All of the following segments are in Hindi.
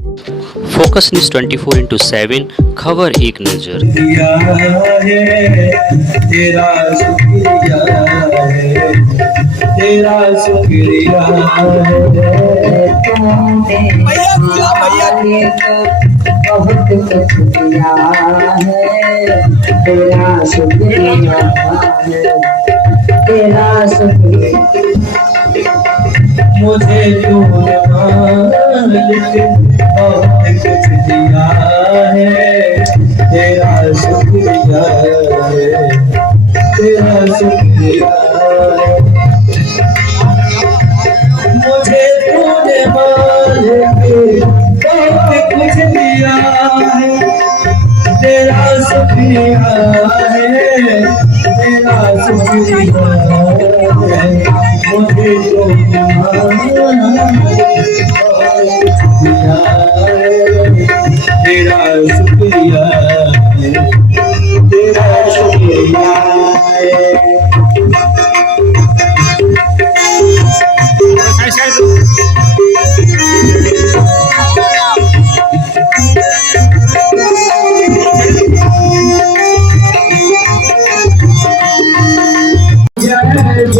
फोकस न्यूज़ 24/7 खबर एक नज़र। तेरा शुक्रिया बहुत कुछ दिया है, तेरा शुक्रिया तेरा शुक्रिया मुझे तूने मालिक बहुत कुछ दिया है, तेरा शुक्रिया तेरा शुक्रिया मुझे तूने मालिक बहुत कुछ दिया है, तेरा शुक्रिया है, तेरा शुक्रिया है, मुझे तूने तेरा शुक्रिया तेरा शुक्रिया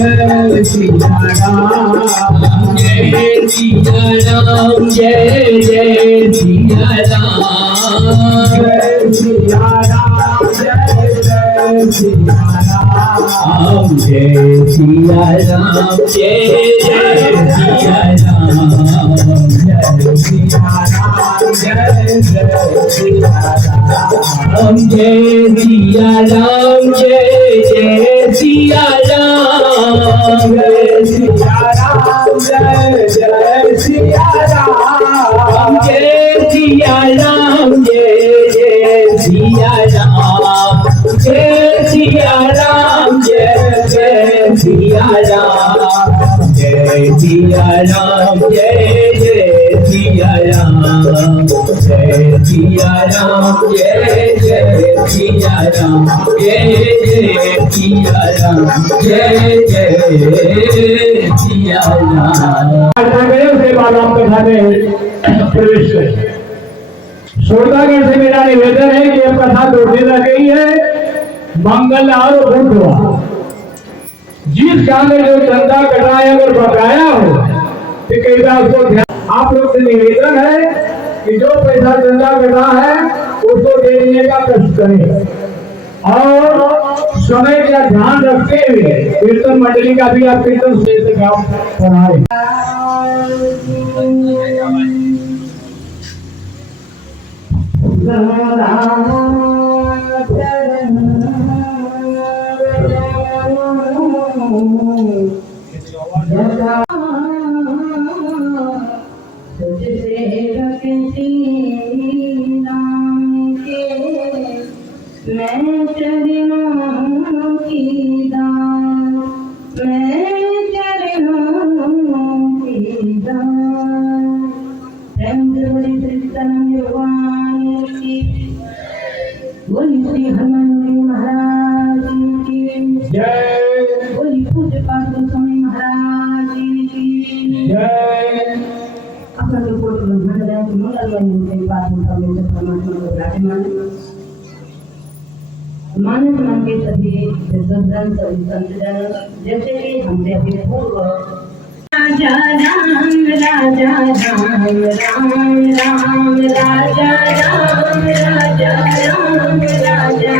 जय सिया राम जय सिया राम जय जय सिया राम जय सिया राम जय जय सिया राम जय सिया राम जय जय सिया राम जय सिया राम जय जय सिया राम जय सिया राम जय जय सिया राम जय सिया राम जय जय सिया राम जय सिया राम जय जय सिया राम जय सिया राम जय जय सिया राम जय सिया राम जय जय सिया राम जय सिया राम जय जय सिया राम जय जय सिया राम जय जय सिया राम। उसके बाद आप कथा में प्रवेश करें। श्रोतागण से मेरा निवेदन है कि अब कथा 2 दिन रह गई है, मंगलवार और बुधवार। जिस काम में जो चंदा कटाया अगर बकाया हो तो कई बार उसको ध्यान। आप लोग से निवेदन है कि जो पैसा चंदा कटा है उसको देने का कष्ट करें और समय का ध्यान रखते हुए कीर्तन मंडली का भी आप कीर्तन से काम कराएं। मैं चरणों की दान मैं चरणों की दान प्रेम बड़ी कीर्तन भगवान की बोली श्री हनुमान जी महाराज की जय बोली पूज्य पाठ गोस्वामी महाराज की जय। अपना जो कोटि ब्रह्मांड है मंगलमय होते पाठ परमेश्वर परमात्मा को विराजमान मानस मन के सभी विद्वान सभी संतजन जैसे कि हमसे अभी पूर्व राजा राम राजा राम राम राम राजा राम राजा राम राजा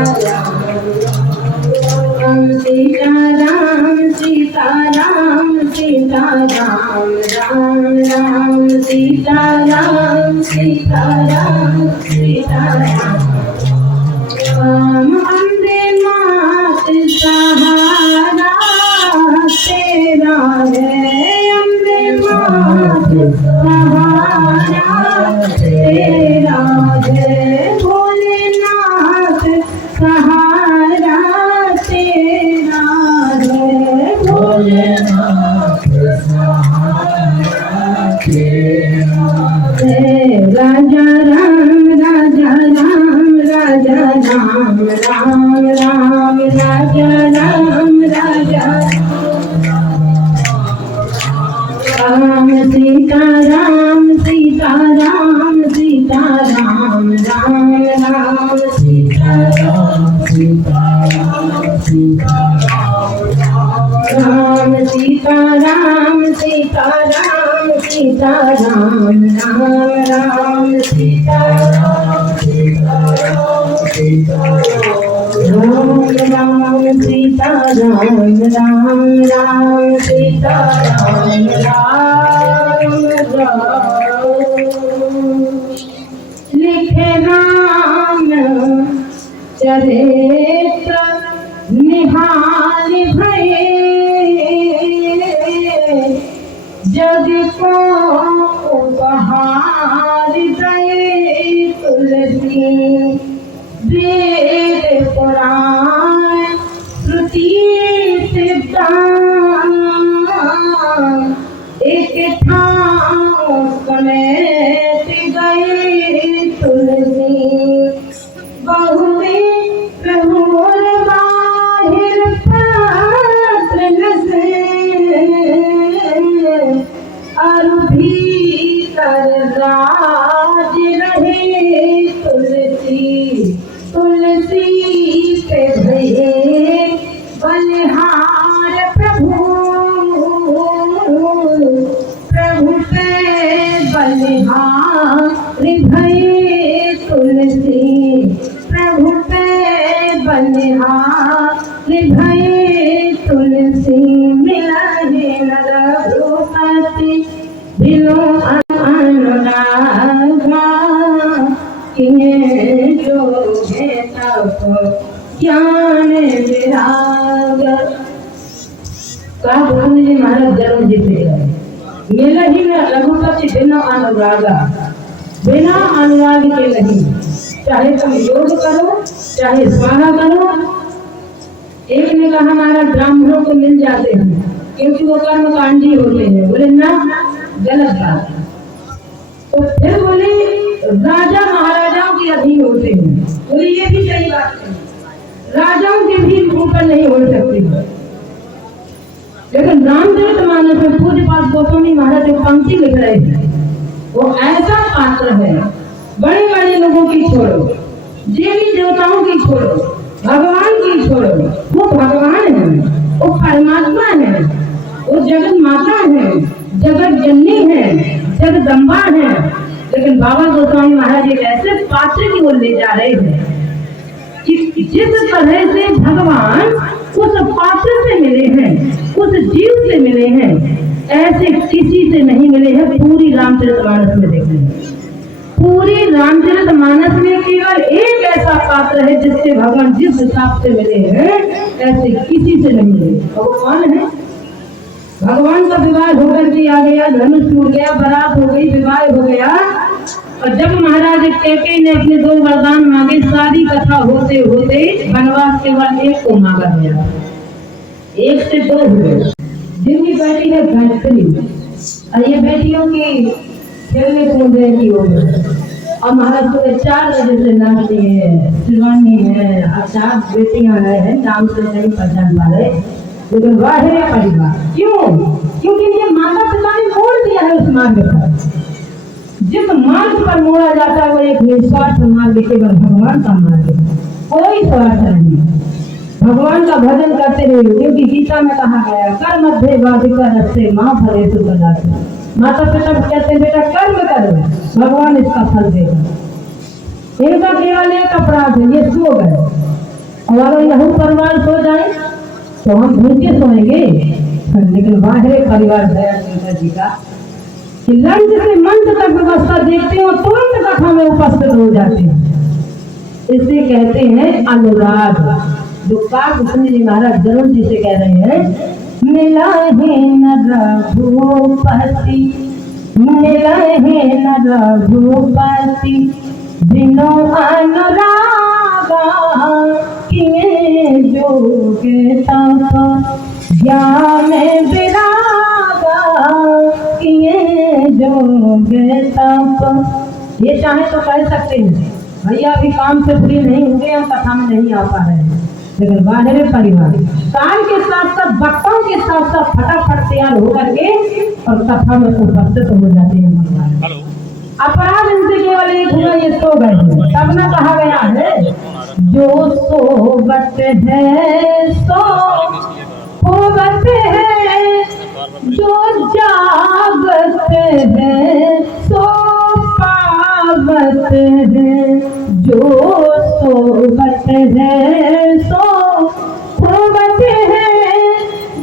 राम सीता राम सीता राम सीता राम राम राम सीता राम सीता राम सीता राम अम्बे मात सहारा तेरा है अम्बे मात सहारा तेरा है भोलेनाथ सहारा तेरा है भोलेनाथ सहारा तेरा है राजा राम राजा राम राजा राम राम राम राजा राम राजा राम सीता राम सीता राम राम राम राम सीता राम सीता राम सीता राम सीता राम सीता राम सीता राम राम राम सीता राम सीता राम सीता राम राम सीता राम राम राम सीता राम राम राम लिखे राम चरित्र निहाल भये जग को उपहार दे तुलसी वेद पुराण श्रुति सिद्धांत एक ठाव समेट गए तुलसी बहुरे प्रभुर बाहिर पात्र नसे और भीतर राज रहे तुलसी तुलसी पे भये बलिहार प्रभु प्रभु पे बलिहार भये तुलसी प्रभु पे बलिहार भये तुलसी मिला है रघुपति दिलो अनुरागा किए जो है तप ज्ञान विराग। कहा गोविंद जी महाराज जन्म जीते गए मिला ही न रघुपति बिना अनुरागा बिना अनुराग के नहीं। चाहे तुम योग करो चाहे स्वाहा करो। एक ने कहा हमारा ब्राह्मणों को मिल जाते हैं क्योंकि वो कर्म कांडी होते हैं। बोले ना गलत बात। तो फिर बोले राजा महाराजाओं के अधीन होते हैं। बोले ये भी सही बात है राजाओं के भी ऊपर नहीं हो सकती। लेकिन रामचरितमानस में पूज्य पाद गोस्वामी महाराज एक पंक्ति लिख रहे हैं वो ऐसा पात्र है बड़े बड़े लोगों की छोड़ो देवी देवताओं की छोड़ो भगवान की छोड़ो वो भगवान है वो परमात्मा है वो जगत माता है जगत जननी है जगदम्बा है। लेकिन बाबा गोस्वामी महाराज एक ऐसे पात्र की ओर ले जा रहे हैं कि जिस तरह से भगवान उस पात्र से मिले हैं उस जीव से मिले हैं ऐसे किसी से नहीं मिले हैं। पूरी रामचरितमानस में देख लें पूरी रामचरितमानस में केवल एक ऐसा पात्र है जिससे भगवान जिस हिसाब से मिले हैं ऐसे किसी से नहीं मिले। भगवान है भगवान का विवाह होकर के आ गया धनुष टूट गया बारात हो गई विवाह हो गया। और जब महाराज कैकेयी ने अपने 2 वरदान मांगे सारी कथा होते होते वनवास केवल एक को मांगा गया 1 से 2 हुए। जिनकी बेटी है गायत्री और ये बेटियों की खेलने कूदने की हो और महाराज को 4 बजे से नाचती है शिवानी है और 4 बेटियां हैं नाम से नहीं पहचान पा रहे लेकिन वाहिर परिवार। क्यों? क्योंकि ये माता पिता ने मोड़ दिया है उस मार्ग पर। जिस मार्ग पर मोड़ा जाता है वो एक निस्वार्थ मार्ग केवल भगवान का मार्ग है कोई स्वार्थ नहीं। भगवान का भजन करते रहे क्योंकि गीता में कहा गया कर मध्य वादिका रस्ते माँ फले तो माता पिता कहते हैं बेटा कर्म करो भगवान इसका फल देगा। इनका केवल एक अपराध है ये सो गए और अगर यहूँ परिवार सो जाए तो हम भूखे सोएंगे। लेकिन बाहर परिवार दया जी का कि लंच से मंच तक व्यवस्था देखते हो तुरंत कथा में उपस्थित हो जाते हैं। इसे कहते हैं अनुराग। जो गोस्वामी जी महाराज जरूर जी से कह रहे हैं मिला है न रघुपति मिला है न रघुपति बिनो अनुरागा किए जोग तप ज्ञान विरागा किए जोग तप। ये चाहे तो कह सकते हैं भैया अभी काम से फ्री नहीं होंगे हम कथा में नहीं आ पा रहे हैं। लेकिन बाहर परिवार काल के साथ साथ वक्ताओं के साथ साथ फटाफट तैयार होकर के और कथा में उपस्थित हो जाते हैं भगवान। अपराध इनसे केवल एक हुआ ये सो गए हैं, तब न कहा गया है जो सोवत है सो होवत है, जो जागत है सो पावत है, जो सोवत है सो होवत है,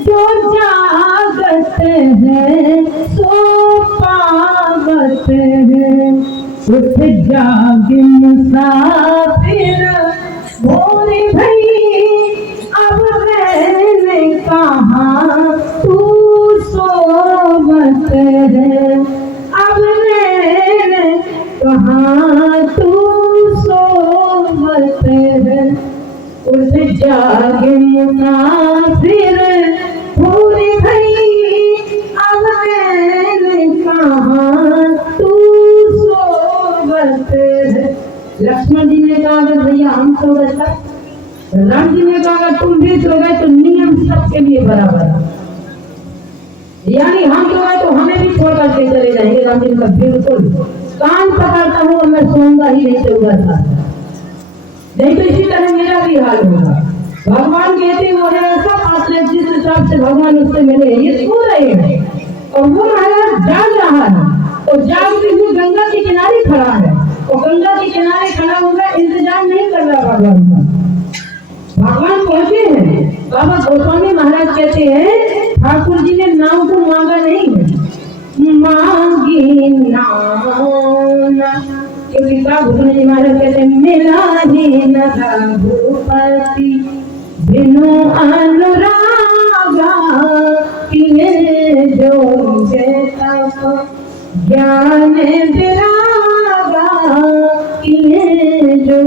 जो जागत है सो पावत है। उठ जाग मुसाफिर भोरे भई, अब मैंने कहा तू सोवत है, अब मैंने कहा तू सोवत है। उठ जाग मुसाफिर भोरे भई, अब मैंने कहा तू सोवत है। लक्ष्मण जी ने कहा अगर भैया हम सो गए तब, राम जी ने कहा अगर तुम भी सो गए तो नियम सबके लिए बराबर है, यानी हम सो गए तो हमें भी छोड़ करके चले जाएंगे। राम जी ने कहा बिल्कुल, कान पकड़ता हूँ और मैं सोऊंगा ही नहीं, सोऊंगा था नहीं तो इसी तरह मेरा भी हाल होगा। भगवान कहते वो है ऐसा पात्र जिस हिसाब से भगवान उससे मिले, ये सो रहे हैं और वो महाराज जाग रहा है, और जागते हुए गंगा के किनारे खड़ा है, और गंगा के किनारे खड़ा होगा, इंतजार नहीं कर रहा भगवान का। भगवान पहुंचे हैं। बाबा गोस्वामी महाराज कहते हैं ठाकुर जी ने नाम को मांगा नहीं है, मांगी नाम, क्योंकि गोस्वामी जी महाराज कहते हैं मिला ही न रघुपति बिनु अनुरागा, किने जो तप ज्ञान विरागा, किने जो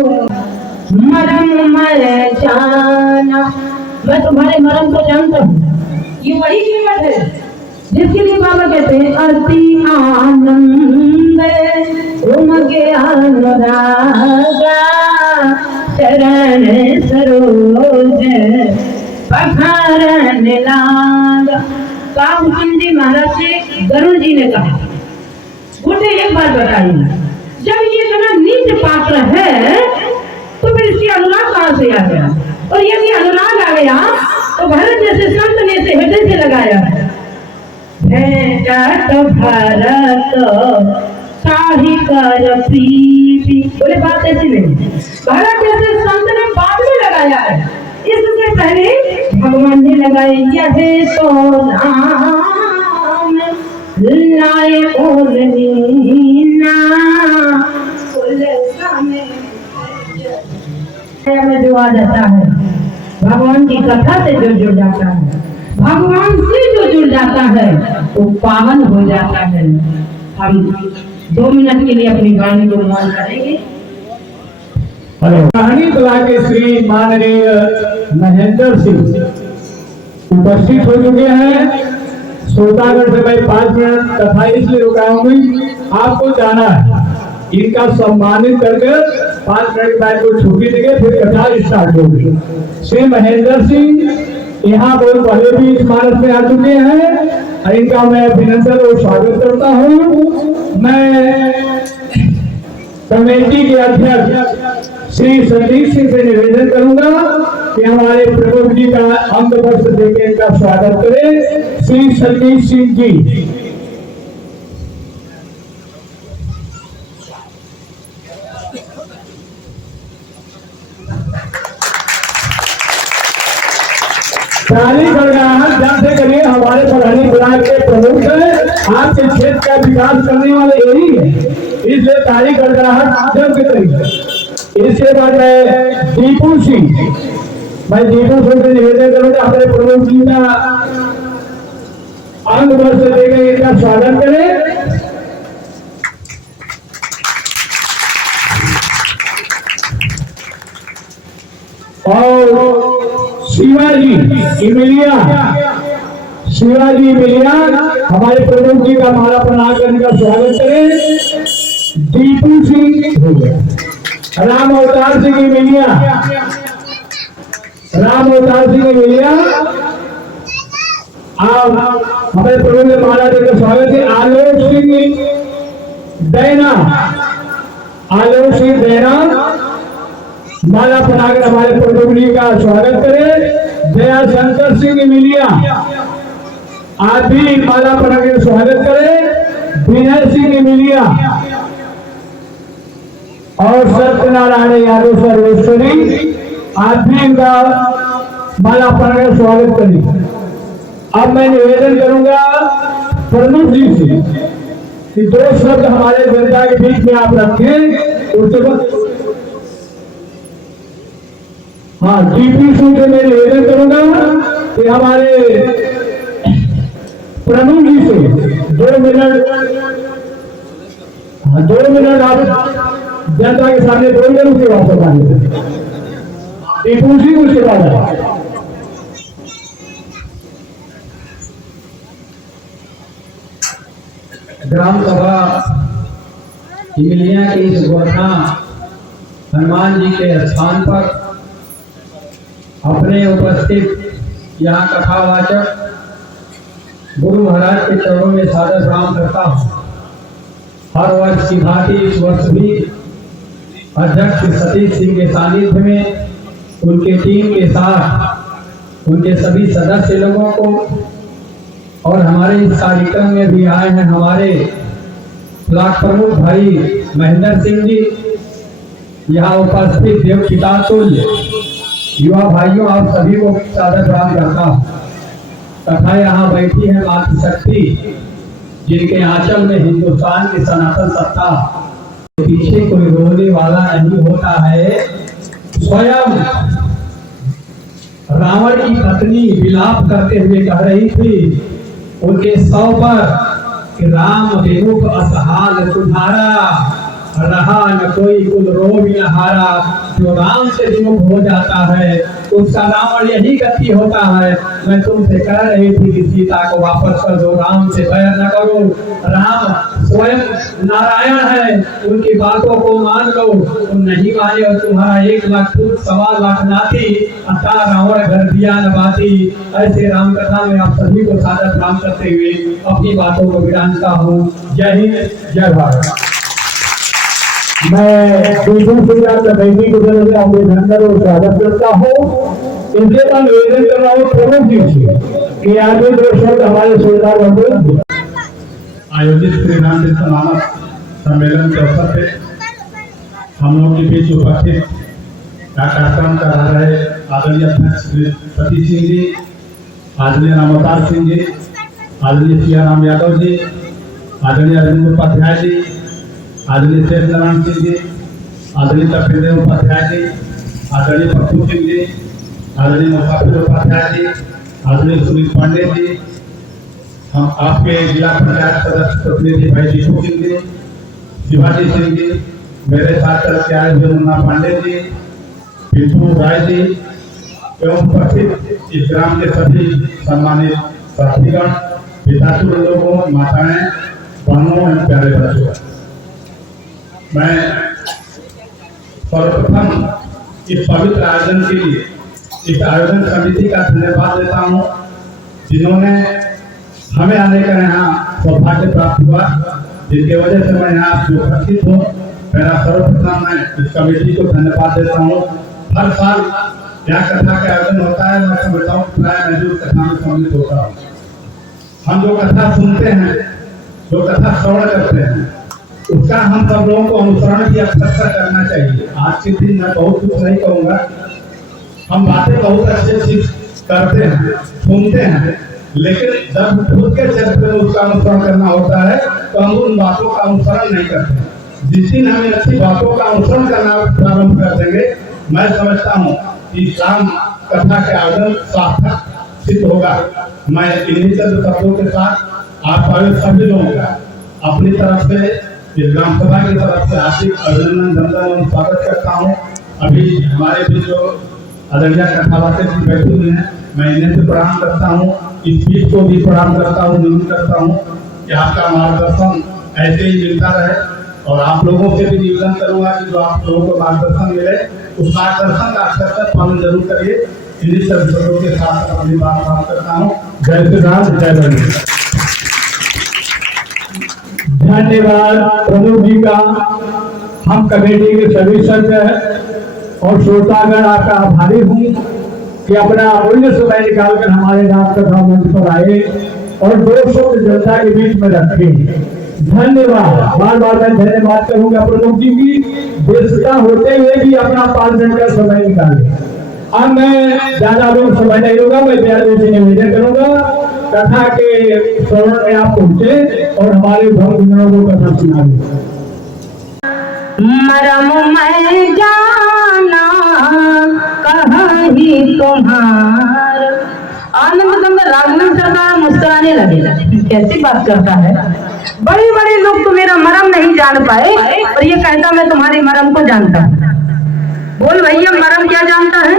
मरम मर जाना। मैं तुम्हारे मरम को जानता हूँ, ये वही कीमत है जिसके लिए बाबा कहते हैं अति आनंद उमगे अनुरागा, शरण सरोज पखारन लागा। कामचंद जी महाराज से गरुड़ जी ने कहा, मुझे एक बात बताइए, जब ये इतना नीच पात्र है तो फिर इसकी अनुराग कहाँ से आ गया, और यदि अनुराग आ गया तो भरत जैसे संत ने इसे हृदय से लगाया है। भेंट भरत साही कर प्रीति, बोले बात ऐसी नहीं, भरत जैसे संत ने बाद में लगाया है, इससे पहले भगवान ने लगाए। यह तो नाम लाए ओलनीना में जो आ जाता है, भगवान की कथा से जो जुड़ जाता है, भगवान से जो जुड़ जाता है वो पावन हो जाता है। हम 2 मिनट के लिए अपनी वाणी को मौन करेंगे। कहानी कला के श्री माननीय महेंद्र सिंह उपस्थित हो चुके हैं। श्रोतागण से मैं 5 मिनट कथा इसलिए रुकाया हूँ, आपको जाना है, इनका सम्मानित करके 5 मिनट बाद को छुट्टी देंगे, फिर कथा स्टार्ट होगी। श्री महेंद्र सिंह यहाँ बहुत पहले भी इस मानस में आ चुके हैं, इनका मैं अभिनंदन और स्वागत करता हूँ। मैं कमेटी के अध्यक्ष श्री संदीप सिंह से निवेदन करूंगा कि हमारे प्रमुख जी का अंग वस्त्र देकर इनका स्वागत करें। श्री संदीप सिंह जी। ताली बरकरार जब से करिए, हमारे प्रधानी ब्लॉक के प्रमुख हैं, आपके क्षेत्र का विकास करने वाले यही है, इसलिए ताली बरकरार जब से करिए। इसके बाद मैं दीपू सिंह से निवेदन करूंगा हमारे प्रमुख जी का अंग वस्त्र देकर इनका स्वागत करें। और शिवाजी इमिलिया हमारे प्रमुख जी का माला प्रणाम करने का स्वागत करें। दीपू सिंह हो गया, राम अवतार सिंह इमिलिया आप हमारे प्रमुख माला देकर स्वागत है। आलोक सिंह डैना आलोक सिंह देना माला बनाकर हमारे प्रभु जी का स्वागत करें। दया शंकर सिंह मिलिया आप भी माला बनाकर स्वागत करें। विनय सिंह मिलिया और सत्यनारायण यादव सर्वेश्वरी आप भी इनका माला बनाकर स्वागत करें। अब मैं निवेदन करूंगा प्रमुख जी से कि 2 शब्द हमारे जनता के बीच में आप रखें। उसके बाद हाँ डीपी से मैं निवेदन करूंगा कि हमारे प्रमुख जी से 2 मिनट आप जनता के सामने बोल उसके वापस आएंगे। टीपू जी उसके बाद ग्राम सभा इमलिया की इस घोषणा हनुमान जी के स्थान पर अपने उपस्थित यहाँ कथावाचक गुरु महाराज के चरणों में सादर प्रणाम करता हूँ। हर वर्ष की भांति इस वर्ष भी अध्यक्ष सतीश सिंह के सानिध्य में उनके टीम के साथ उनके सभी सदस्य लोगों को और हमारे इस कार्यक्रम में भी आए हैं हमारे ब्लॉक प्रमुख भाई महेंद्र सिंह जी, यहाँ उपस्थित देव पिता तुल्य युवा भाइयों आप सभी को सादर प्रणाम करता हूँ तथा यहाँ बैठी है मातृशक्ति जिनके आंचल में हिंदुस्तान की सनातन सत्ता पीछे कोई रोने वाला नहीं होता है। स्वयं रावण की पत्नी विलाप करते हुए कह रही थी उनके सौ पर कि राम विमुख असहाल तुम्हारा रहा न कोई कुल रोग न हारा। जो राम से विमुख हो जाता है उसका रावण यही गति होता है। मैं तुमसे कह रही थी कि सीता को वापस कर दो, राम से बैर न करो। राम स्वयं नारायण है, उनकी बातों को मान लो। तुम नहीं माने और तुम्हारा 1 लाख फूट 1.25 लाख नाती अता रावण घर दिया न बाती। ऐसे राम कथा में आप सभी को सादर प्रणाम करते हुए अपनी बातों को विरामता हूँ। जय हिंद, जय भारत। मैं बैठी को अभिनंदन और स्वागत करता हूँ। इनसे मैं निवेदन कर रहा हूँ प्रमुख जी से कि आगे 2 शब्द हमारे सरदार बंधु आयोजित श्री रामकृष्ण समानक सम्मेलन के अवसर पे हम लोग के बीच उपस्थित कार्यक्रम करा रहे आदरणीय अध्यक्ष सतीश सिंह जी, आदरणीय रामअवतार सिंह जी, आदरणीय सियाराम यादव जी, आदरणीय अरविंद उपाध्याय जी, आदरणीय शेष नारायण सिंह जी, आदरणीय तपेंद्र उपाध्याय जी, आदरणीय पप्पू सिंह जी, आदरणीय मुसाफिर उपाध्याय जी, आदरणीय सुनील पांडे जी, हम आपके जिला पंचायत सदस्य प्रतिनिधि भाई दीपू सिंह जी, शिवाजी सिंह जी, मेरे साथ चल के आए हुए मुन्ना पांडे जी, पिंटू राय जी एवं उपस्थित इस ग्राम के सभी सम्मानित साथीगण, पिताश्री लोगों, माताएं, बहनों एवं प्यारे बच्चों, मैं सर्वप्रथम इस पवित्र आयोजन के लिए इस आयोजन समिति का धन्यवाद देता हूँ जिन्होंने हमें आने का यहाँ सौभाग्य प्राप्त हुआ, जिनके वजह से मैं यहाँ उपस्थित हूँ। मेरा सर्वप्रथम मैं इस कमेटी को धन्यवाद देता हूँ। हर साल यहाँ कथा का आयोजन होता है, मैं समझता हूँ प्राय मैं जो कथा में सम्मिलित होता हूँ। हम जो कथा सुनते हैं, जो कथा श्रवण करते हैं, उसका हम सब लोगों को अनुसरण की आवश्यकता करना चाहिए। आज के दिन मैं बहुत कुछ नहीं कहूँगा, हम बातें बहुत अच्छे करते हैं, सुनते हैं, लेकिन जब खुद के क्षेत्र में उसका अनुसरण करना होता है तो हम उन बातों का अनुसरण नहीं करते। जिस दिन हमें अच्छी बातों का अनुसरण करना प्रारंभ कर देंगे, मैं समझता हूँ कि इस्लाम कथा के आयोजन सार्थक सिद्ध होगा। मैं इन्हीं चंद शब्दों के साथ आप सभी लोगों का अपनी तरफ से इस ग्राम सभा की तरफ से हार्दिक अभिनंदन एवं स्वागत करता हूँ। अभी हमारे बीच जो आदरणीय कथावाचक जी बैठे हुए हैं, मैं इन्हें से प्रणाम करता हूँ। इस पीठ को भी प्रणाम करता हूँ, निवेदन करता हूँ कि आपका मार्गदर्शन ऐसे ही मिलता रहे और आप लोगों से भी निवेदन करूँगा कि जो आप लोगों को मार्गदर्शन मिले उस मार्गदर्शन का अक्षर पालन जरूर करिए। इन्हीं सभी शब्दों के साथ अपनी बात बात करता हूँ। जय श्री राम, जय बंधु। धन्यवाद प्रमुख जी का। हम कमेटी के सभी सदस्य और श्रोतागण आपका आभारी हूँ कि अपना अमूल्य समय निकालकर हमारे राम कथा मंच पर आए और 200 जनता के बीच में रखे। धन्यवाद। बार बार मैं धन्यवाद करूंगा प्रमुख जी की, व्यस्तता होते हुए भी अपना 5 मिनट का समय निकाले। अब मैं ज्यादा लोग समय नहीं लूंगा, मैं प्यारे से निवेदन करूंगा कथा के श्रवण में आप पहुंचे और हमारे भक्तजनों को कथा सुनाए। मरम मैं जाना कहीं तुम्हार। आनंद राघवन सरकार मुस्कुराने लगे। कैसी बात करता है, बड़े बड़े लोग तो मेरा मरम नहीं जान पाए और ये कहता मैं तुम्हारी मरम को जानता हूँ। बोल भैया मरम क्या जानता है?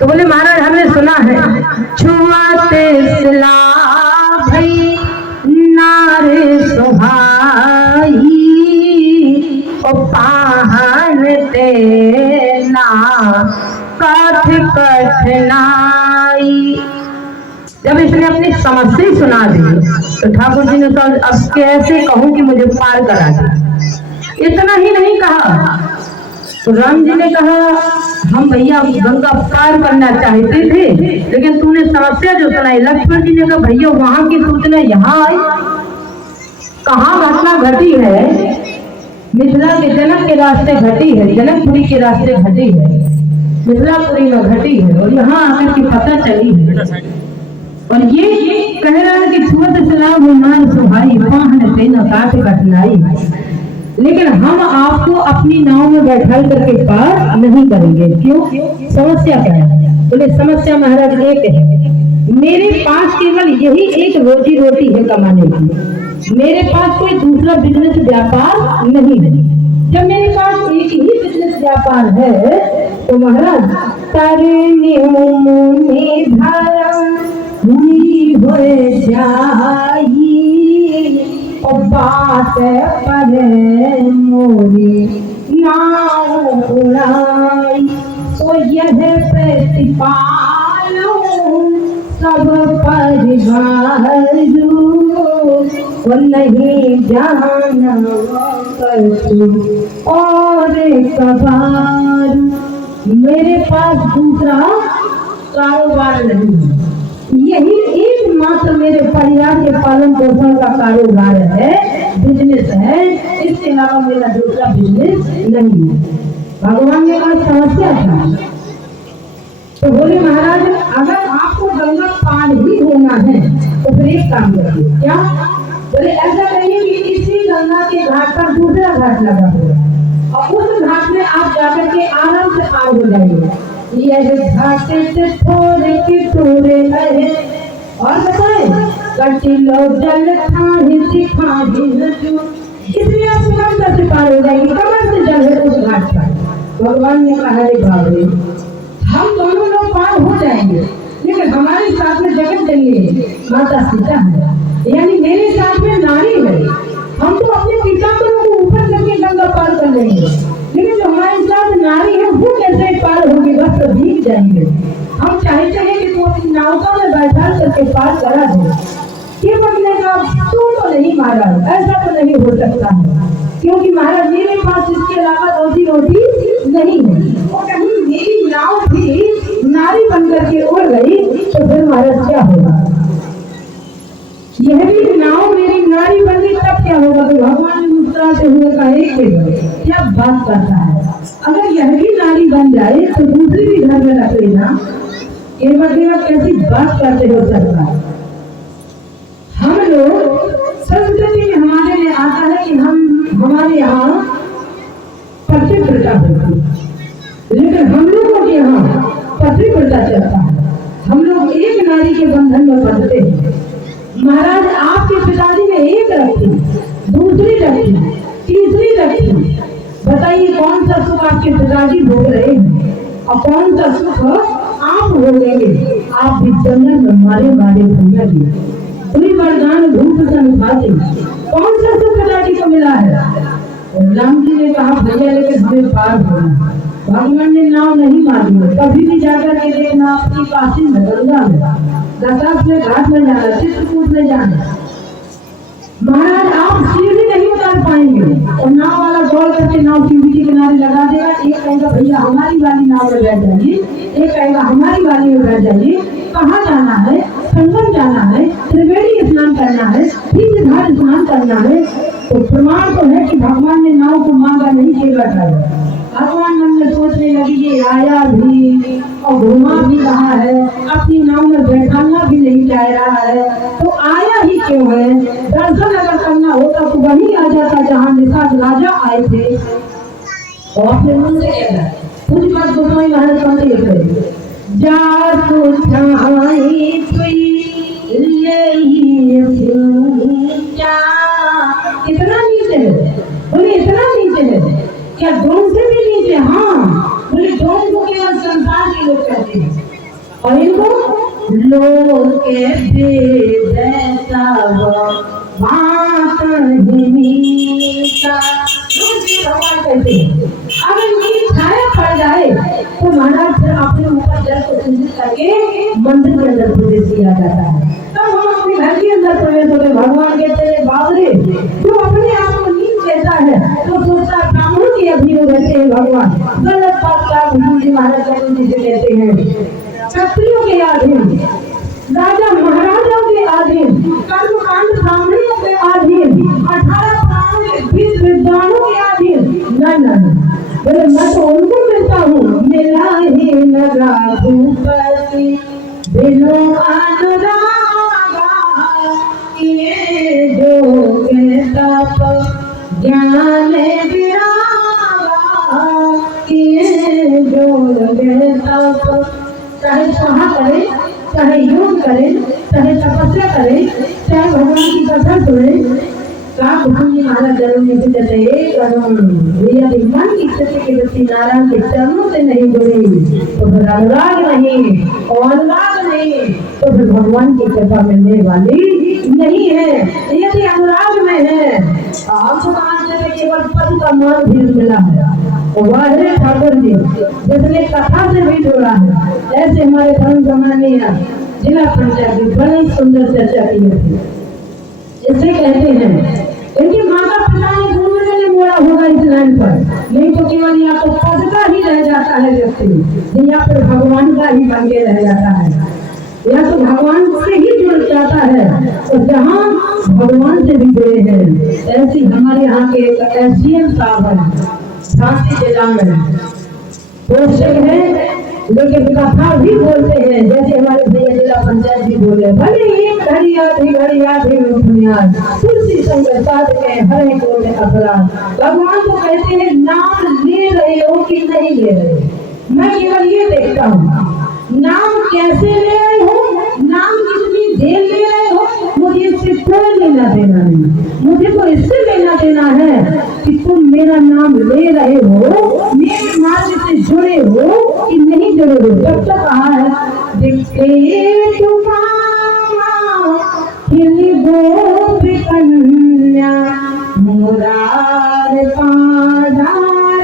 तो बोले महाराज हमने सुना है छुआते सिला भई नारे सुहाई और पाहन तेना कठ कठनाई। जब इसने अपनी समस्या सुना दी तो ठाकुर जी ने कहा अब कैसे कहूं कि मुझे पार करा दे। इतना ही नहीं कहा तो राम जी ने कहा हम भैया गंगा पार करना चाहते थे लेकिन तूने समस्या जो सुनाई। लक्ष्मण जी ने कहा भैया वहां की सूचना यहाँ आई, कहाँ घटना घटी है? मिथिला के जनक के रास्ते घटी है, जनकपुरी के रास्ते घटी है, मिथिलापुरी में घटी है और यहाँ आकर की पता चली है। और ये कह रहा है कि छुअत सलाम हुमार सुहाई पाहन तेना काट कठनाई। लेकिन हम आपको अपनी नाव में बैठा करके पार नहीं करेंगे। क्यों? समस्या क्या है? बोले समस्या महाराज एक है, मेरे पास केवल यही एक रोजी रोटी है कमाने की, मेरे पास कोई दूसरा बिजनेस व्यापार नहीं है। जब मेरे पास एक ही बिजनेस व्यापार है तो महाराज तारे धारा हुई हो जाई और बात पर मोरी नाव उड़ाई। तो यह प्रतिपालो सब परिवार और नहीं जाना और कबार। मेरे पास दूसरा कारोबार नहीं, यही एकमात्र मेरे परिवार के पालन पोषण का कारोबार है, बिजनेस है। इसके अलावा मेरा दूसरा बिजनेस नहीं है। भगवान ने कहा समस्या था तो बोले महाराज अगर आपको गंगा पार ही होना है तो फिर एक काम करिए। क्या? बोले ऐसा करिए कि इसी गंगा के घाट पर दूसरा घाट लगा हुआ और उस घाट में आप जाकर के आराम से पार हो जाइए। यह घाट से थोड़े के थोड़े है और बताए कटिलो जल खाही सिखाही इसलिए आप सुगमता से पार हो जाएंगे। कमर से जल है उस घाट पर। भगवान ने कहा रे बाबरे हम दोनों लोग पार हो जाएंगे लेकिन हमारे साथ में जगत जननी माता सीता है, यानी मेरे साथ में नारी है। हम तो अपने पिता को ऊपर करके गंगा पार कर लेंगे लेकिन जो हमारे साथ नारी है वो कैसे पार होगी? बस तो भीग जाएंगे। हम चाहते हैं कि तू अपनी नावका में बैठा करके पार करा दे। ये बोलने का तू तो नहीं महाराज, ऐसा तो नहीं हो सकता है क्योंकि महाराज मेरे पास इसके अलावा रोजी रोटी नहीं है। और कहीं मेरी नाव भी नारी बनकर के उड़ गई तो फिर महाराज क्या होगा? यह भी नाव मेरी नारी बन गई तब क्या होगा? तो भगवान ने मुस्कुराते हुए कहा एक क्या बात करता है, अगर यह भी नारी बन जाए तो दूसरी भी घर में रख लेना। ये मतलब कैसी बात करते हो सरकार? हम लोग संस्कृति में हमारे लिए आता है कि हमारे यहाँ पतिव्रता होती है लेकिन हम लोगों के यहाँ पतिव्रता चलता है। हम लोग एक नारी के बंधन में बंधते हैं। महाराज आपके पिताजी ने एक रखी, दूसरी रखी, तीसरी रखी। बताइए कौन सा सुख आपके पिताजी भोग रहे हैं और कौन सा सुख आप भोगेंगे? आप भी जंगल में मारे मारे घूमेंगे, पूरी मर्दान धूप संभाते। कौन सा सुख पिताजी को मिला है? और राम जी ने कहा भैया लेकिन हमें पार होना। भगवान ने नाव नहीं मारी है, कभी भी जाकर के देखना अपनी काशी में गंगा में दशाश्वमेध घाट में जाना, चित्रकूट में जाना। महाराज आप सीढ़ी नहीं उतार पाएंगे और नाव वाला दौड़ करके नाव सीढ़ी के किनारे लगा देगा। एक कहेगा भैया हमारी वाली नाव में बैठ जाइए, एक कहेगा हमारी वाली में बैठ जाइए। कहाँ जाना है? संगम जाना है, त्रिवेणी स्नान करना है, तीर्थ घाट स्नान करना है। तो प्रमाण तो है कि भगवान ने नाव को मांगा नहीं के बैठा है। भगवान मन में सोचने लगी ये आया भी और घुमा भी रहा है, अपनी नाव में बैठाना भी नहीं चाह रहा है, तो आया ही क्यों है? दर्शन अगर करना होता तो वही आ जाता जहाँ निषाद राजा आए थे। और अपने मन से कह रहा है पूरी बात गोस्वामी महाराज कहते हैं जा सुझाई इतना नीचे है, बोले इतना नीचे है क्या? डोम से भी नीचे? हाँ, बोले डोम को केवल संसार के लोग कहते हैं और इनको लोग कहते भगवान कहते हैं। अगर इनकी छाया पड़ जाए तो महाराज फिर अपने ऊपर जल को चिंतित करके मंदिर के अंदर प्रवेश किया जाता है। तब हम अपने घर के अंदर प्रवेश होते। भगवान कहते हैं बाबरे जो अपने आप को नीच कहता है तो सोचता ब्राह्मणों के अधीन रहते हैं भगवान। गलत बात का भगवान महाराज जिसे कहते हैं क्षत्रियों के अधीन, राजा महाराजाओं के अधीन, कर्मकांड ब्राह्मणों के अधीन, 18 प्राणों के बीच विद्वानों के अधीन। न बोले मैं तो उनको मिलता हूँ मेरा ही लगा भूपति बिनो अनुरागा ये जो तप ज्ञान विरागा ये जो तप चाहे स्वाहा करे, चाहे योग करे, चाहे तपस्या करे, चाहे भगवान की कथा सुने। भगवान जी महाराज जरूर में से कहते मन की स्थिति के प्रति नारायण के चरणों से नहीं जुड़ी तो फिर अनुराग नहीं और अनुराग नहीं तो फिर भगवान की कृपा मिलने वाली नहीं है। यदि अनुराग में है हम समाज में केवल पद का मान भी मिला है और वह है ठाकुर जी जिसने कथा से भी जोड़ा है। ऐसे हमारे धर्म जमाने जिला पंचायत की बड़ी सुंदर चर्चा की है। इसे कहते हैं इनके माता पिता ने गुरु ने मोड़ा होगा इस लाइन पर, नहीं तो केवल या तो पद का ही रह जाता है व्यक्ति या फिर भगवान का ही बन के रह जाता है या तो भगवान से ही जुड़ जाता है। तो जहाँ भगवान से भी जुड़े हैं ऐसी हमारे यहाँ के एक एसडीएम साहब है झांसी जिला में पोषक है लेकिन कथा भी बोलते हैं जैसे हमारे भैया जिला पंचायत भी बोले भले एक घड़ी आधी बुनियाद तुलसी संग साथ में हरे को अपराध। भगवान को कहते हैं नाम ले रहे हो कि नहीं ले रहे, मैं केवल ये देखता हूँ नाम कैसे ले रहे हो, नाम कितनी देर ले रहे हो, मुझे इससे कोई लेना देना नहीं। मुझे तो इससे लेना देना है कि तुम मेरा नाम ले रहे हो, मेरे मार्ग से जुड़े हो कि नहीं जुड़े हो। जब तक कहा है दिखते कन्या मुरार पाधार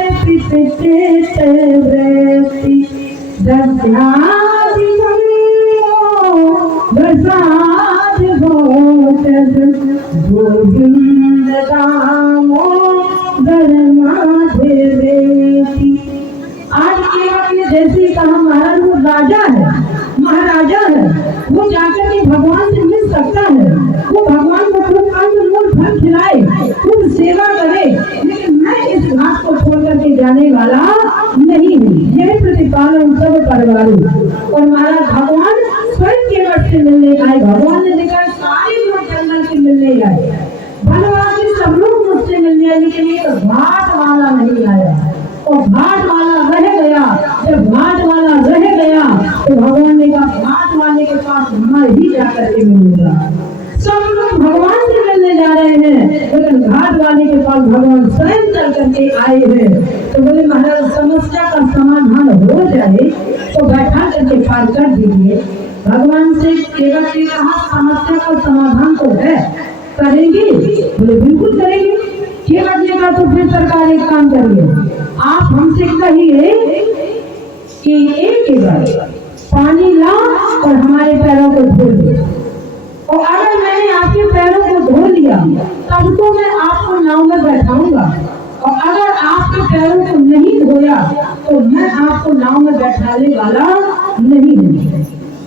आज के जैसे कहा महाराज वो राजा है महाराजा है, वो जाकर के भगवान से मिल सकता है, वो भगवान को खूब अनमोल फल खिलाए, खूब सेवा करे, लेकिन मैं इस घाट को छोड़ करके जाने वाला नहीं हूँ। यह प्रतिपालन सब परिवारों और महाराज भगवान स्वयं के वट से मिलने आए। भगवान ने देखा सारे लोग जंगल से मिलने आए, बनवासी सब लोग मुझसे मिलने आए, लेकिन एक घाट वाला नहीं आया और घाट वाला रह गया। जब घाट वाला रह गया तो भगवान ने कहा घाट वाले के पास मैं ही जाकर के मिलूंगा। सब लोग भगवान से मिलने जा रहे हैं लेकिन घाट वाले के पास भगवान स्वयं चल करके आए हैं। तो बोले महाराज समस्या का समाधान हो जाए तो बैठा करके पार कर दीजिए। भगवान से केवल के कहा समस्या का समाधान तो है, करेंगे? बोले बिल्कुल करेंगे। केवल ने कहा तो फिर सरकार एक काम करिए, आप हमसे कहिए कि एक बार पानी लाओ और हमारे पैरों को धो दो, और अगर मैंने आपके पैरों को धो लिया तब तो मैं आपको नाव में बैठाऊंगा, और अगर आपके पैरों को नहीं धोया तो मैं आपको नाव में बैठाने वाला नहीं हूँ।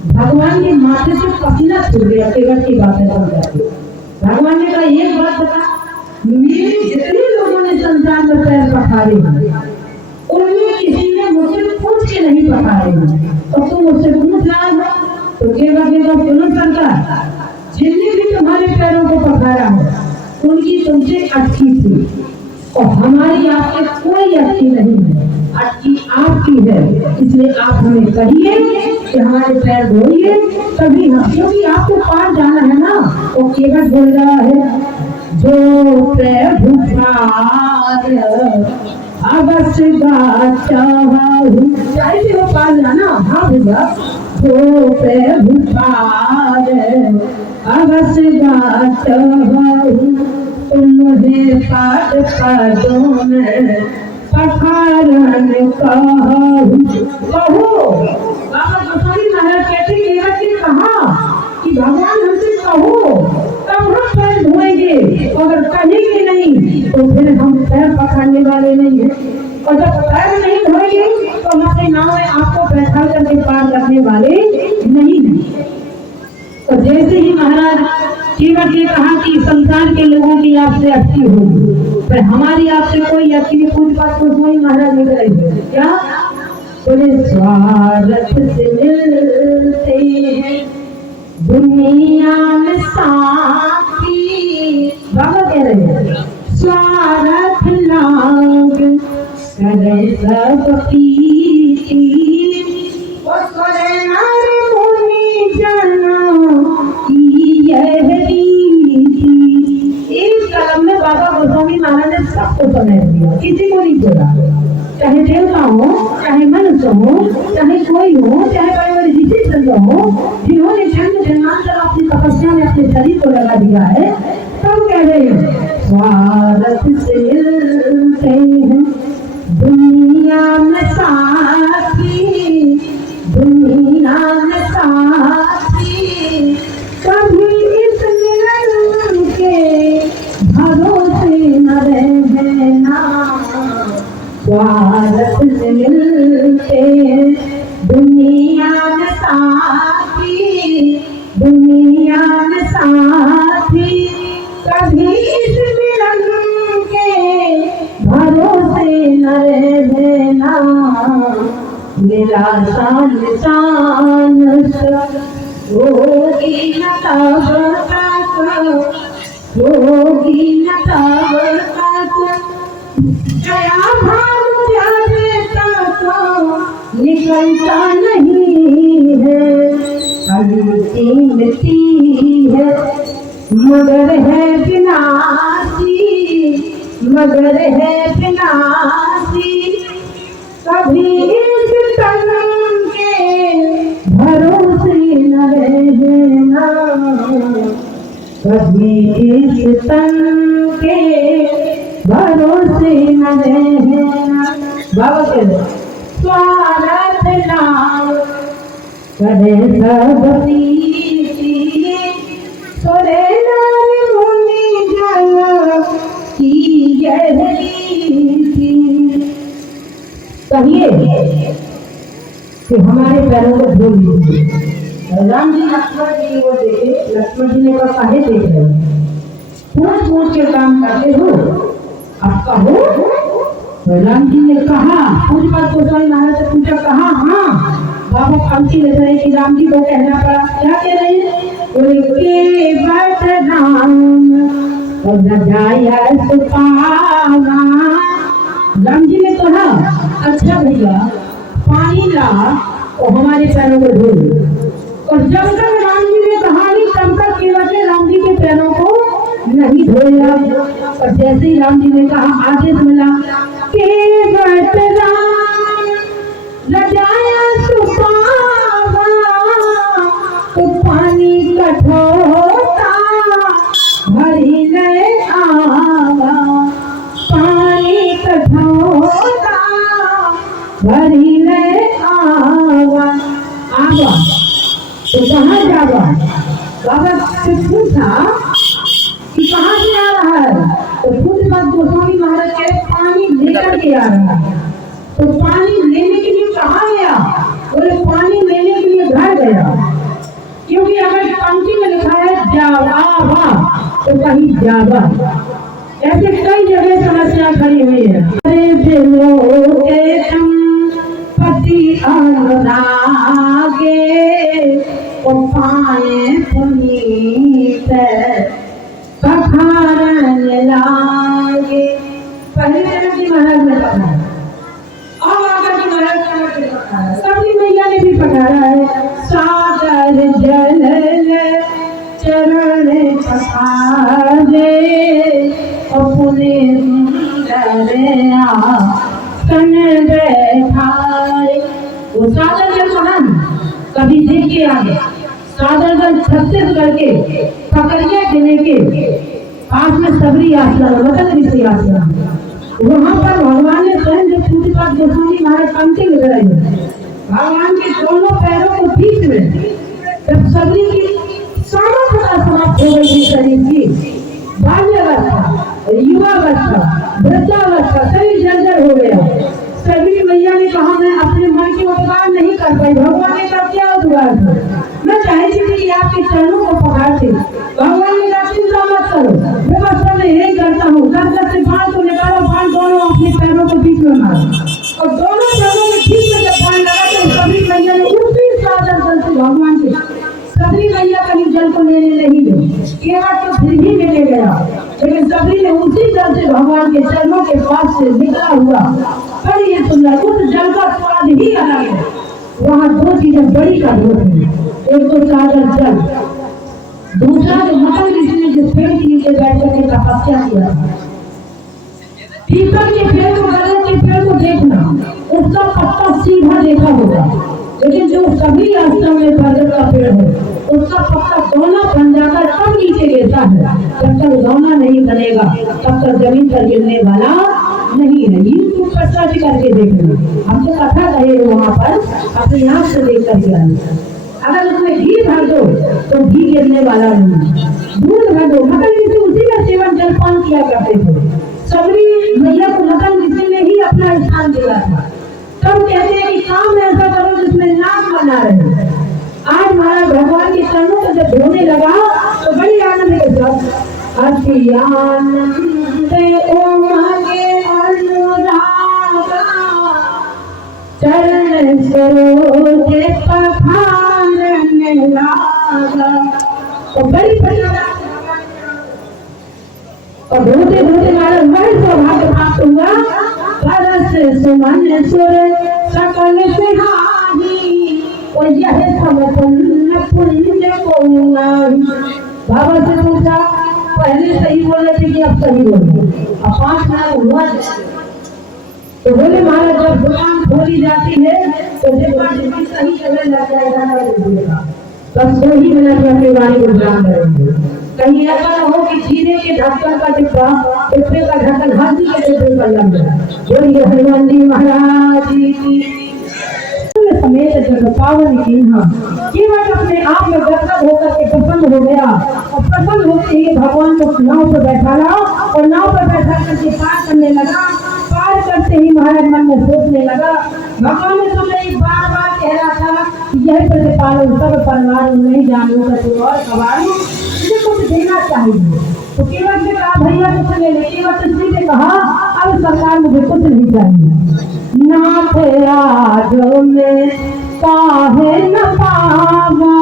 भगवान के माथे से पसीना छूट गया केवट की बातें सुन करके। भगवान ने कहा एक बात बता, मेरे जितने लोगों ने संसार में पैर पखारे हैं उनमें किसी ने मुझसे पूछ के नहीं पखारे हैं, और तुम मुझसे पूछ रहा है। तो केवट ने कहा सुनो सरकार, जिनने भी तुम्हारे पैरों को पखारा है उनकी तुमसे अटकी थी, और हमारी आपसे कोई अटकी नहीं है, अटकी आपकी है। इसलिए आप हमें कहिए कि हमारे पैर धोइए, तभी हम, क्योंकि आपको पार जाना है ना। वो केवट बोल रहा है जो प्रभु पार अवश्य चाहिए वो पार जाना। हाँ भैया, जो प्रभु पार अवश्य तुम्हें पाठ पदों में पखारन कहो। बाबा गोसावी महाराज कहते केवट ने कहा कि भगवान हमसे कहो तब हम पैर धोएंगे, अगर कहेंगे नहीं तो फिर हम पैर पखारने वाले नहीं है, और जब पैर नहीं धोएंगे तो हम अपने नाव में आपको बैठा करके पार करने वाले नहीं है। तो जैसे ही महाराज केवट ने कहा कि संसार के लोगों की आपसे अटकी होगी, पर हमारी आपसे कोई अटकी पूछ पात कुछ नहीं। महाराज ने कहा क्या बोले, स्वार्थ से मिलते हैं दुनिया में साथी। बाबा कह रहे हैं स्वार्थ लाग करे सब पीती, और करे नारी मुनि जाना बाबा गोस्वामी महाराज ने सबको समझ दिया, किसी को नहीं छोड़ा। चाहे देवता हो, चाहे मनुष्य हो, चाहे कोई हो, चाहे बड़े बड़े ऋषि संत हो, जिन्होंने जन्म जन्मांतर अपनी तपस्या में अपने शरीर को लगा दिया है, तब कह रहे हैं स्वार्थ से मिलते हैं दुनिया में साथी, दुनिया में साथी, कभी इस मिलन के भरोसे न रहना। स्वार्थ से मिलते दुनिया में साथी, दुनिया में साथी, कभी इस मिलन के भरोसे न रहना। मेरा शान होगी न तब तक, होगी न तब तक, गया भाग जाने तक निकलता नहीं है। अनूठी मिट्टी है मगर है विनाशी, मगर है विनाशी, कभी इस तन के भरोसे न रहना, कभी इस तन के भरोसे न रहना। बाबा कहते स्वार्थ लाग करे सब पीती, सोरे नारी मुनि जन की गहरी। कहिए कि हमारे पैरों को धो लीजिए। राम जी लक्ष्मण जी की ओर देखे, लक्ष्मण जी ने कहा काहे देख रहे हो, पूछ पूछ के काम करते हो, अब कहो। तो राम जी ने कहा, पूछ बात गोस्वामी महाराज से पूछा, कहा हाँ। बाबा पंक्ति ले रहे कि राम जी को कहना पड़ा, क्या कह रहे हैं, बोले केवट राम और रजाया सुपावा। राम जी ने कहा अच्छा भैया पानी ला और हमारे पैरों को धो। और जब तक राम जी ने कहा नहीं तब तक केवट ने राम जी के पैरों को नहीं धोया। और जैसे ही राम जी ने कहा आदेश मिला केवट राम रजाया सुपावा, तो पानी कठोता भरी न आवा, पानी कठोता भरी न आवा। आवा तो कहाँ जावा? बाबा से पूछा कि कहाँ से तो पूज्य बात गोस्वामी महाराज कह रहे पानी लेकर के आ रहा है। तो पानी लेने के लिए कहाँ गया? बोले पानी लेने के लिए घर गया। क्योंकि अगर पंक्ति में लिखा है जावा तो कहीं जावा, ऐसे कई जगह समस्या खड़ी हुई है। अरे दिलों के तुम पति अनुरागे पाए पुनीत पखारन लागे। पहले दिन की महाराज ने पढ़ा और आकर की महाराज ने पढ़ा, सभी मैया ने भी पढ़ा है। सागर जल चरण पखारे अपने सन बैठाए। वो सागर जल कहाँ कभी देख के आगे सागर जल छत्तीसगढ़ के पकड़िया जिले के पास में सबरी आश्रम वतन ऋषि आश्रम, वहाँ पर भगवान ने स्वयं जो पूज्य पाठ गोस्वामी महाराज पंक्ति लिख रहे हैं, भगवान के दोनों पैरों के बीच में जब सबरी की सामर्थ्यता समाप्त हो गई थी, शरीर की बाल्यावस्था, युवावस्था, वृद्धावस्था, शरीर जर्जर हो गया। सभी मैया ने कहा मैं अपने मन के उपकार नहीं कर पाई। भगवान ने कहा क्या उपकार था? मैं चाहती थी कि आपके चरणों को पकड़ते। भगवान ने कहा चिंता मत करो, व्यवस्था में यही करता हूँ। दस से बाण को निकालो, बाण दोनों अपने पैरों के बीच में मारो और दोनों पैरों के बीच में जब बाण लगा तो सभी मैया ने उसी साधन जल से भगवान के सबरी मैया कहीं जल को लेने नहीं गई, केवल तो फिर भी लेके गया, लेकिन सबरी ने उसी जल से भगवान के चरणों के पास से निकला हुआ बड़ी ही सुंदर उस जल का स्वाद ही अलग है। वहाँ दो चीजें बड़ी कठोर है, एक तो सागर जल, दूसरा जो मटन ऋषि ने जिस पेड़ के नीचे बैठ करके तपस्या किया था, पीपल के पेड़ को गले के पेड़ को देखना, उसका पत्ता सीधा देखा होगा, लेकिन जो सभी आश्रम में बरगद का पेड़ है उसका पत्ता दोना बन जाकर तब नीचे गिरता है। जब तक दोना नहीं बनेगा तब तक जमीन पर गिरने वाला नहीं है। यूट्यूब पर सर्च करके देखना, हमसे कथा कहे वहाँ पर अपनी आँख से देख करके आना। अगर उसमें घी भर दो तो घी गिरने वाला नहीं, दूध भर दो। मटन ऋषि उसी का सेवन जलपान किया करते थे। सबरी मैया को मटन ऋषि ने ही अपना स्थान दिया था। तब कहते हैं कि काम ऐसा करो जिसमें नाम बना रहे। आज महाराज भगवान के चरणों को जब धोने लगा तो बड़ी आनंद के साथ अति आनंद उमगे अनुरागा चरण सरोज पखारन लागा। तो बड़ी और धोते धोते महाराज बड़े सौभाग्य प्राप्त हुआ। परस सुमन सुर सकल सिहारी और यह समपन्न पुण्य को बाबा से पूछा, पहले सही बोले थे कि अब सही बोले, अब 5 मिनट हुआ। तो बोले महाराज जब दुकान खोली जाती है तो जब सही जगह लग जाएगा बस 2 ही मिनट में अपनी वाणी को ध्यान करेंगे। कहीं ऐसा न हो कि जीने के ढक्कन का डिब्बा डिब्बे का ढक्कन हाथी के डिब्बे पर लग जाए। बोलिए हनुमान जी महाराज की समेत जग पावन की केवल अपने आप में गदगद होकर के प्रसन्न हो गया और प्रसन्न होते ही भगवान को नाव पर बैठाला और नाव पर बैठा करके पार करने लगा। पार करते ही महाराज मन में सोचने लगा, भगवान ने तुम्हें बार बार कह रहा था कि यह प्रतिपालन सब परिवार नहीं जानू सकूँ और सवारू मुझे कुछ देना चाहिए। तो केवल ने कहा भैया कुछ ले ले। केवल ने कहा अब सरकार मुझे कुछ नहीं चाहिए। नाथ राजो में काहे न पावा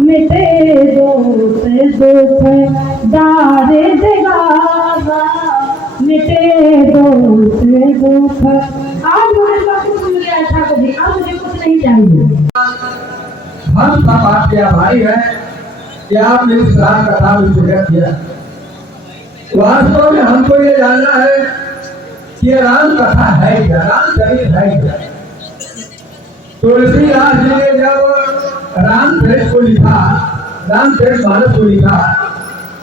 मिटे दोष दुख दारे देगावा मिटे दोष दुख। आज मुझे सब कुछ मिल गया था, कभी अब मुझे कुछ नहीं चाहिए। हम सब आपके आभारी हैं कि आपने इस राम कथा में जिक्र किया। वास्तव में हमको ये जानना है कि राम कथा है क्या, रामचरित है क्या। तुलसीदास जी ने जब रामचरित को लिखा, रामचरितमानस को लिखा,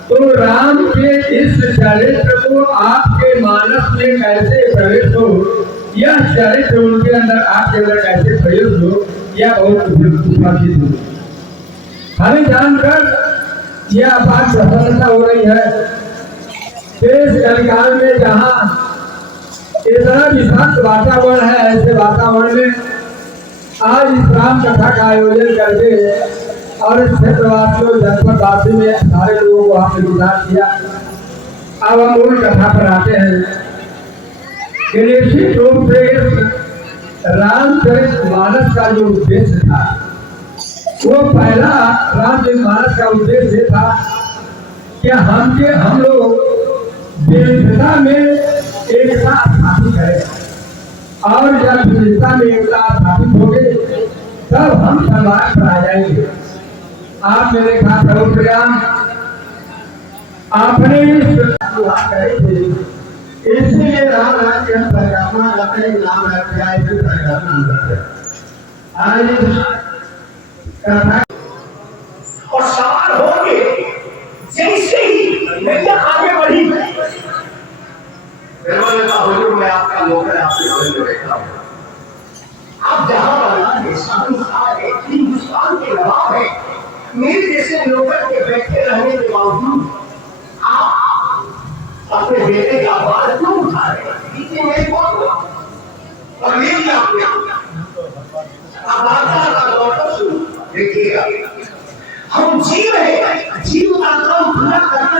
तो राम के इस चरित्र को आपके मानस में कैसे प्रवेश हो, यह चरित्र उनके अंदर आपके अंदर कैसे प्रवेश हो, यह बहुत उपलब्धि हो। हमें जानकर यह बात प्रसन्नता हो रही है देश कलिकाल में जहाँ इतना विशाल वातावरण है, ऐसे वातावरण में आज इस राम कथा का आयोजन करके और इस क्षेत्रवासियों जनपद वासी में सारे लोगों को आपने विचार किया। अब हम मूल कथा पर आते हैं कि निश्चित रूप से रामचरितमानस का जो उद्देश्य था, वो पहला रामचरितमानस का उद्देश्य था कि हम लोग विविधता में एकता स्थापित करें, और जब विविधता में एकता स्थापित होगी तब हम समाज पर आ जाएंगे। आपने देखा प्रभु प्रयाम आपने करे थे, इसलिए राम राज्य हम परिक्रमा करते हैं, राम राज्य की परिक्रमा करते हैं। आज कथा और सवाल होंगे जैसे ही मीडिया आगे बढ़ी, हुजूर मैं आपका नौकर आपके घर में बैठा हूँ, आप जहाँ बना है हिंदुस्तान के नवाब है, मेरे जैसे नौकर के बैठे रहने के बावजूद आप अपने बेटे का बाल क्यों उठा रहे हैं? मेरे कौन और मेरी आपने अब वार्ता का दौर शुरू देखिएगा। हम जीव है, जीव का काम पूरा करना